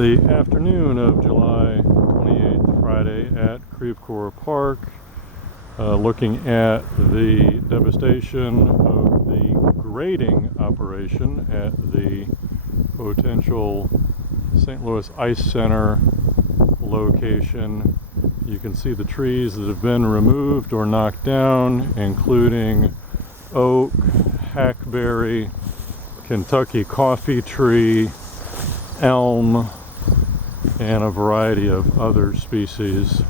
the afternoon of July 28th, Friday, at Creve Coeur Park, looking at the devastation of the grading operation at the potential St. Louis Ice Center location. You can see the trees that have been removed or knocked down, including oak, hackberry, Kentucky coffee tree, elm, and a variety of other species.